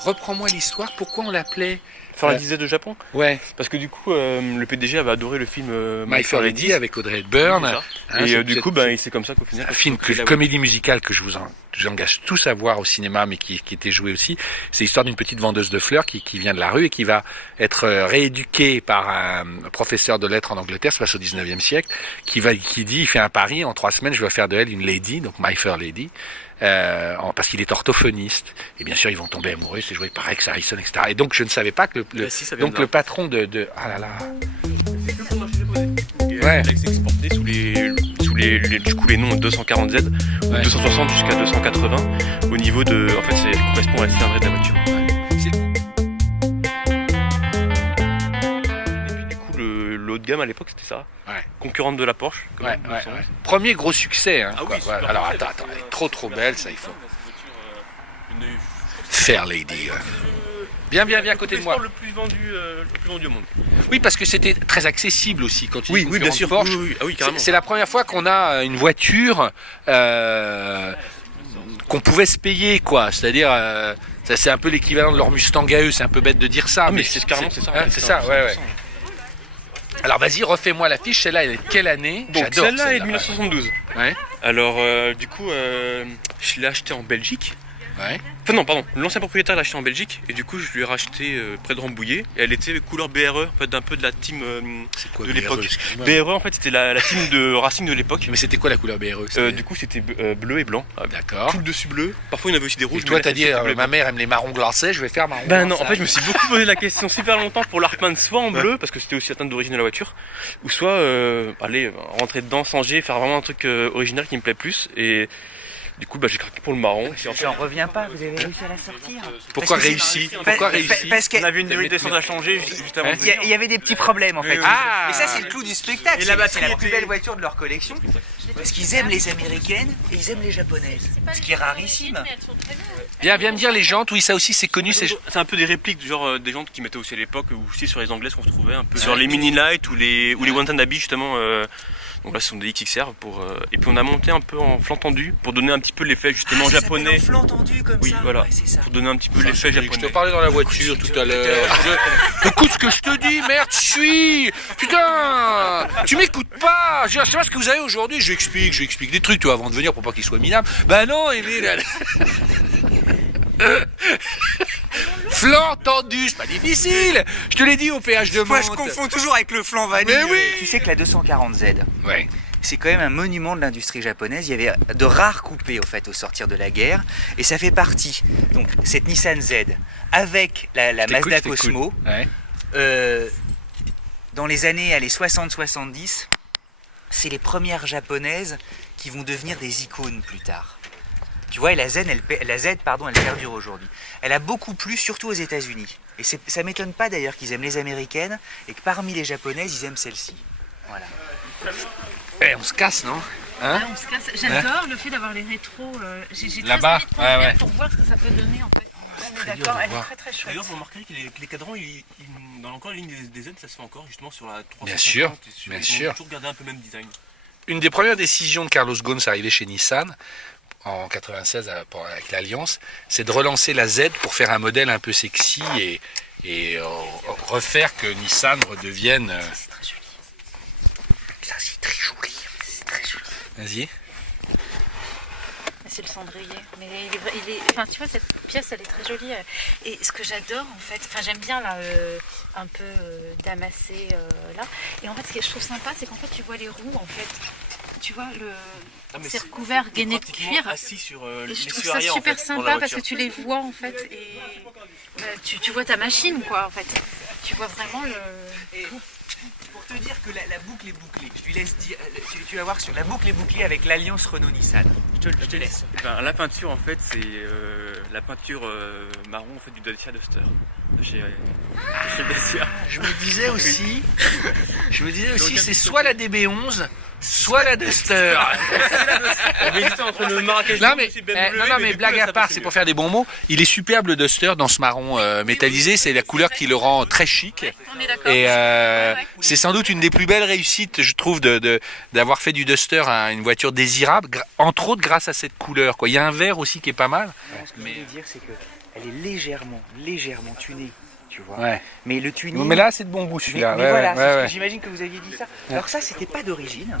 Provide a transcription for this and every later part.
reprends-moi l'histoire, pourquoi on l'appelait Fair Lady Z de Japon. Ouais. Parce que du coup, le PDG avait adoré le film My Fair Lady avec Audrey Hepburn. Et du coup, c'est comme ça qu'au final... Un film, comédie musicale que j'engage tous à voir au cinéma, mais qui était joué aussi. C'est l'histoire d'une petite vendeuse de fleurs qui vient de la rue et qui va être rééduquée par un professeur de lettres en Angleterre, ça se passe au 19e siècle, qui dit, il fait un pari, en 3 semaines, je vais faire de elle une lady, donc My Fair Lady. Parce qu'il est orthophoniste et bien sûr ils vont tomber amoureux, c'est joué par Rex Harrison, etc. Et donc je ne savais pas que le patron de ah là là, c'est que pour marché japonais. Ouais. Il s'est exporté sous les noms 240Z ou 260 jusqu'à 280 au niveau de, en fait, ça correspond à la cylindrée de la voiture. Et puis du coup le haut de gamme à l'époque c'était ça. Concurrente de la Porsche. Premier gros succès. Hein, oui, alors attends, elle est trop belle, ça il faut. Fair Lady. Viens à côté de moi. Le plus vendu au monde. Oui, parce que c'était très accessible aussi quand tu dis bien sûr. Porsche. Ah oui, carrément. C'est la première fois qu'on a une voiture qu'on pouvait se payer, quoi. C'est-à-dire, ça c'est un peu l'équivalent de leur Mustang à eux. C'est un peu bête de dire ça, mais c'est carrément ça. Hein, c'est ça, ouais. Alors vas-y, refais-moi la fiche, celle-là elle est de quelle année? Donc celle-là est de 1972. Ouais. Alors du coup, je l'ai acheté en Belgique. Ouais. Enfin non, pardon, l'ancien propriétaire l'a acheté en Belgique et du coup je lui ai racheté près de Rambouillet et elle était couleur BRE, en fait un peu de la team de l'époque. BRE en fait c'était la team de Racing de l'époque. Mais c'était quoi la couleur BRE? Du coup c'était bleu et blanc. D'accord. Tout le dessus bleu, parfois il y en avait aussi des rouges. Et toi t'as dit ma mère aime les marrons glacés, je vais faire marron glacé. Non, en fait je me suis beaucoup posé la question super longtemps pour la repeindre soit en bleu parce que c'était aussi la teinte d'origine de la voiture, ou soit aller rentrer dedans, changer, faire vraiment un truc original qui me plaît plus et... Du coup, j'ai craqué pour le marron. J'en reviens pas, vous avez réussi à la sortir. Pourquoi réussi? Parce qu'on avait une durée d'essence à changer juste avant. Il y avait des petits problèmes en fait. Ah, et ça, c'est le clou du spectacle. C'est la plus belle voiture de leur collection. Parce qu'ils aiment les américaines et ils aiment les japonaises. Ce qui est rarissime. Viens me dire les jantes, oui, ça aussi c'est connu. C'est un peu des répliques, genre des jantes qui mettaient aussi à l'époque, ou aussi sur les anglaises qu'on retrouvait, un peu sur les Mini Light ou les Watanabe justement. Donc là ce sont des XXR et puis on a monté un peu en flanc tendu pour donner un petit peu l'effet justement japonais. En flanc tendu comme ça. Voilà. Pour donner un petit peu l'effet japonais. Je te parlais dans la voiture tout à l'heure. Écoute ce que je te dis, merde, suis. Putain, tu m'écoutes pas. Je sais pas ce que vous avez aujourd'hui. Je lui explique des trucs, tu vois, avant de venir pour pas qu'il soit minable. Bah non, Émile. Flanc tendu, c'est pas difficile. Je te l'ai dit au péage de Mantes. Moi je confonds toujours avec le flanc vanille. Mais oui. Tu sais que la 240Z, c'est quand même un monument de l'industrie japonaise. Il y avait de rares coupés au fait au sortir de la guerre. Et ça fait partie, donc cette Nissan Z avec la Mazda Cosmo. Dans les années 60-70, c'est les premières japonaises qui vont devenir des icônes plus tard. Tu vois, la Z, elle perdure aujourd'hui. Elle a beaucoup plu, surtout aux États-Unis. Et ça m'étonne pas d'ailleurs qu'ils aiment les américaines et que parmi les japonaises, ils aiment celle-ci. Voilà. On se casse, non? Hein? On se casse. J'adore le fait d'avoir les rétros. J'ai là-bas, pour voir ce que ça peut donner en fait. D'accord, elle est très très chouette. D'ailleurs, vous remarquerez que les cadrans, dans encore la ligne des Z, ça se fait encore justement sur la 350. Bien sûr. Ils ont toujours gardé un peu le même design. Une des premières décisions de Carlos Ghosn arrivée chez Nissan en 96 avec l'Alliance, c'est de relancer la Z pour faire un modèle un peu sexy et refaire que Nissan redevienne... C'est très joli. Ça c'est très joli. C'est très joli. Vas-y. C'est le cendrier, mais enfin, tu vois, cette pièce elle est très jolie et ce que j'adore en fait, enfin j'aime bien là un peu damassé là, et en fait ce que je trouve sympa c'est qu'en fait tu vois les roues en fait, tu vois c'est recouvert gainé de cuir assis sur et je trouve ça super en fait, sympa parce que tu les vois en fait et tu vois ta machine quoi en fait, tu vois vraiment le... Pour te dire que la boucle est bouclée, je lui laisse dire, tu vas voir sur la boucle est bouclée avec l'Alliance Renault-Nissan. Je te laisse. La peinture en fait c'est la peinture marron en fait du Dacia Duster de chez Dacia. Je me disais aussi, c'est soit la DB11 soit la Duster. On va hésiter entre le Marrakech Non Blue mais, et le BMW, non, mais du coup, blague là, à ça part, passait c'est mieux. pour faire des bons mots. Il est superbe le Duster dans ce marron métallisé, c'est la couleur qui le rend très chic. On est d'accord. Et Ouais. c'est sans doute une des plus belles réussites, je trouve, d'avoir fait du Duster une voiture désirable, entre autres grâce à cette couleur, quoi. Il y a un vert aussi qui est pas mal. Ce que je voulais dire, c'est qu'elle est légèrement tunée, tu vois. Ouais. Mais le tuning... Mais là, c'est de bon goût Mais, celui-là. mais Ouais, voilà, ouais, c'est ce que ouais. j'imagine que vous aviez dit ça. Alors ça, c'était pas d'origine,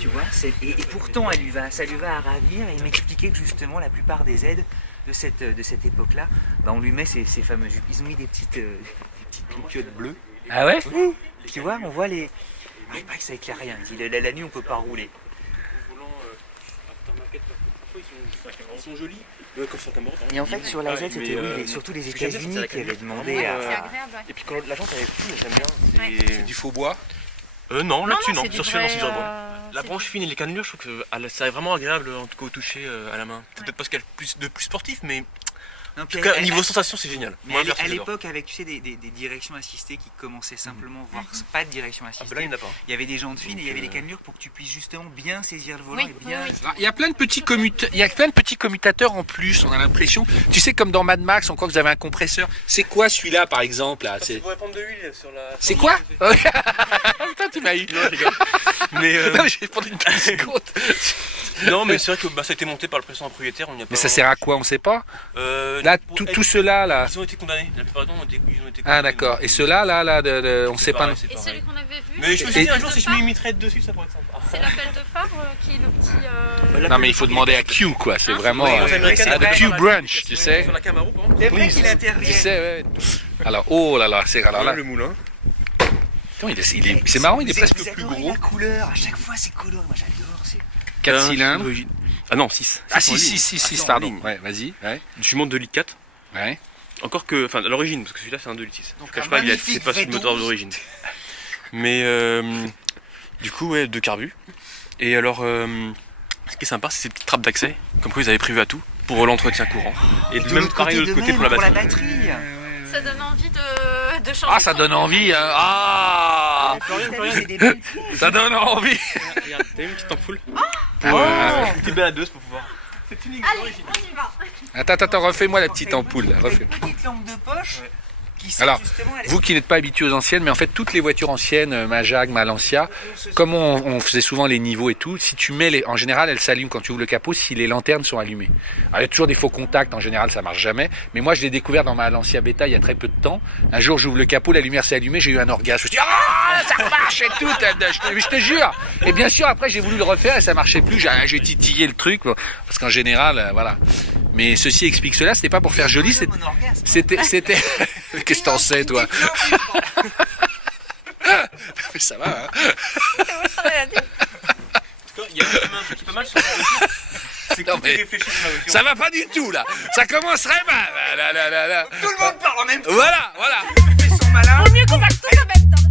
tu vois. Et pourtant, ça lui va à ravir. Et il m'expliquait que justement, la plupart des aides de cette époque-là, bah, on lui met ces fameuses jupes. Ils ont mis des petites loupiottes bleues. Ah ouais. Tu vois, on voit les... Ah, il paraît que ça éclaire rien. Il dit, la nuit, on peut pas rouler. Ils sont jolis. Comme sur ta mort. Et en fait, sur la Z, c'était surtout les États-Unis qui avaient demandé à... C'est agréable, ouais. Et puis quand la jante elle est fine, j'aime bien. Ouais. C'est Du faux bois. non, là-dessus non. c'est du Sur celui-là, non, c'est du vrai, vrai bois. La branche fine et les cannelures, je trouve que c'est vraiment agréable en tout cas au toucher à la main. C'est peut-être parce qu'elle est de plus sportif, mais Non, en puis tout cas, elle- niveau elle- sensation, c'est génial. Mais Moi, à perso, j'adore. l'époque, avec tu sais, des directions assistées qui commençaient simplement, voire pas de direction Ah, assistée, bah là, il n'y en a pas. il y avait des jantes fines et il y avait des cannelures pour que tu puisses justement bien saisir le volant Oui, et bien. oui, oui. Alors, il y a plein de petits commutateurs en plus, on a l'impression. Tu sais, comme dans Mad Max, on croit que vous avez un compresseur. C'est quoi celui-là, par exemple là? C'est pour répandre de l'huile sur la. C'est quoi? Putain, tu m'as eu. Mais Non, j'ai répondu une petite seconde. non, mais c'est vrai que ça a été monté par le précédent propriétaire. On y a pas Mais ça sert à quoi? On sait pas. Là, tout cela là. Ils ont été condamnés. La plupart du temps, ils ont été condamnés. Ah d'accord. Et ceux-là là, on sait pas. C'est Et pareil. celui qu'on avait vu, Mais je me c'est suis dit un l'appel jour, de si je phare. m'y mettrais dessus, ça pourrait être sympa. C'est l'appel de phare qui est le petit. Non mais il faut demander à Q quoi. C'est vraiment oui, c'est vrai, c'est à vrai. the Q branch, tu sais. Sur la Camaro, par exemple. C'est vrai qu'il Tu intervient. sais. Ouais. Alors oh là là, c'est alors là. Le moulin. Attends, c'est marrant, il est Vous presque vous plus adorez gros. la couleur, à chaque fois c'est coloré, moi j'adore. 4 cylindres. Ah non, 6. Ah si, pardon. Ouais, vas-y. Ouais. Je monte 2 litres 4. Ouais. Encore que, enfin, à l'origine, parce que celui-là c'est un 2 litres 6. Donc Je cache un pas, magnifique c'est pas sur le moteur V12. d'origine. Mais du coup, ouais, de carbu. Et alors, ce qui est sympa, c'est ces petites trappes d'accès, comme quoi ils avaient prévu à tout, pour l'entretien courant. Et De même l'autre pareil de côté, l'autre côté même, pour la batterie. Ça donne envie de changer. Ah, ça donne envie. Hein. Ah, C'est des belles pièces. ça donne envie. Regarde, t'as vu une petite ampoule Ouais. Une petite baladeuse pour pouvoir. Allez, on y va. Attends, refais-moi la petite ampoule. Là, Une refais. petite lampe de poche qui sert Alors, justement à la- Vous qui n'êtes pas habitués aux anciennes, mais en fait toutes les voitures anciennes, ma Jag, ma Lancia, comme on faisait souvent les niveaux et tout, si tu mets en général elles s'allument quand tu ouvres le capot si les lanternes sont allumées. Alors il y a toujours des faux contacts, en général ça marche jamais, mais moi je l'ai découvert dans ma Lancia Beta il y a très peu de temps. Un jour j'ouvre le capot, la lumière s'est allumée, j'ai eu un orgasme, je me suis dit ah ça marche et tout, je te jure. Et bien sûr après j'ai voulu le refaire et ça marchait plus, j'ai titillé le truc parce qu'en général voilà. Mais ceci explique cela, c'était pas pour faire joli, Mon orgasme. c'était qu'est-ce que t'en sais toi? Mais ça va, hein. Il y a quand même un truc qui est pas mal sur la voiture. C'est que Non, tout mais est réfléchi sur la voiture. Ça va pas du tout là. Ça commencerait mal. Là. Tout le monde parle en même temps. Voilà. Ils sont malins. Vaut mieux qu'on parle tous en même temps.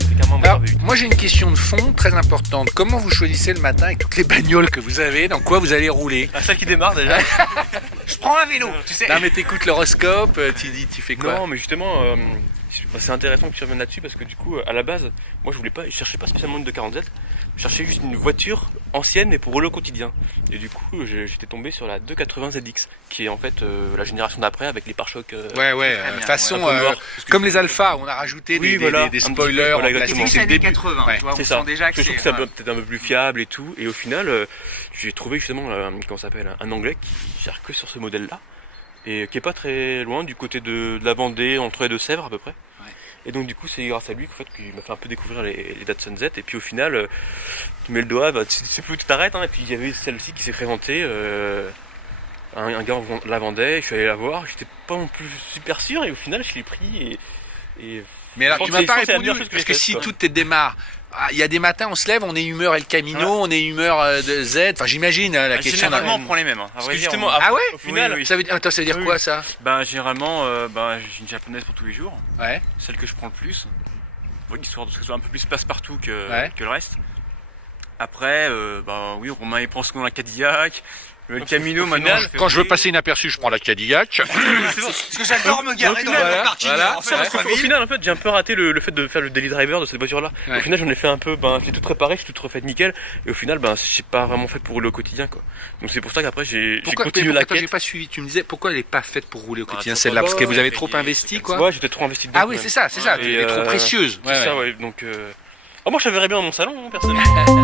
C'est carrément Alors, merveilleux. moi j'ai une question de fond très importante. Comment vous choisissez le matin avec toutes les bagnoles que vous avez, dans quoi vous allez rouler? Ah, celle qui démarre déjà. Je prends un vélo, tu sais. Non mais t'écoutes l'horoscope, tu fais quoi? Non, mais justement, c'est intéressant que tu reviennes là-dessus parce que du coup, à la base, moi je cherchais pas spécialement une 240Z, je cherchais juste une voiture ancienne mais pour rouler au quotidien. Et du coup, j'étais tombé sur la 280ZX, qui est en fait la génération d'après avec les pare-chocs. Ouais, bien, de toute façon, un peu noir, parce que comme les alphas, on a rajouté Oui, des voilà, des un petit spoilers, peu, voilà, en exactement. plastique, c'est le années début. 80, Ouais. tu vois, on C'est sent ça. déjà que Je trouve que c'est... c'est peut-être un peu plus fiable et tout. Et au final, j'ai trouvé justement comment ça s'appelle, un Anglais qui cherche que sur ce modèle-là et qui est pas très loin du côté de la Vendée, entre les Deux-Sèvres à peu près. Ouais. Et donc du coup, c'est grâce à lui qu'en fait qu'il m'a fait un peu découvrir les Datsun Z. Et puis au final, tu mets le doigt, bah, tu sais plus où tu t'arrêtes. Hein, et puis il y avait celle-ci qui s'est présentée. Un gars la vendait, je suis allé la voir, j'étais pas non plus super sûr et au final je l'ai pris et Mais alors Je tu pense m'as que pas c'est la répondu meilleure chose que parce j'ai que faite, si quoi. tout te démarre, il y a des matins on se lève, on est humeur El Camino, on est humeur de Z. Enfin j'imagine la question. Généralement, on prend les mêmes. Hein. À parce vrai que dire, justement, on- Ah ouais? au final, Oui, oui. Ça veut dire, attends, ça veut dire Oui, quoi oui. ça? généralement, j'ai une japonaise pour tous les jours. Ouais. Celle que je prends le plus. Oui, histoire de ce que ce soit un peu plus passe-partout que Ouais. le reste. Après, oui, Romain il prend ce qu'on a Cadillac. Le Camino, Au maintenant, final, je fais Quand je veux rouler. passer inaperçu, je prends la Cadillac. Parce que j'adore me garer dans Voilà, le parking. voilà. En fait, Ça, parce notre qu'au ville. final, en fait, j'ai un peu raté le fait de faire le daily driver de cette voiture-là. Ouais. Au final, j'en ai fait un peu, je l'ai toute préparée, je l'ai toute refaite nickel. Et au final, c'est pas vraiment fait pour rouler au quotidien, quoi. Donc c'est pour ça qu'après, j'ai continué la Attends, j'ai quête. pas suivi. Tu me disais pourquoi elle est pas faite pour rouler au quotidien Ah, celle-là parce que vous avez c'est trop lié, investi, c'est quoi. Ouais, j'étais trop investi dedans. Ah quand oui, même. c'est ça. Et, Elle est trop précieuse. C'est ça, ouais. Donc, moi, je la verrais bien dans mon salon, hein, personnellement.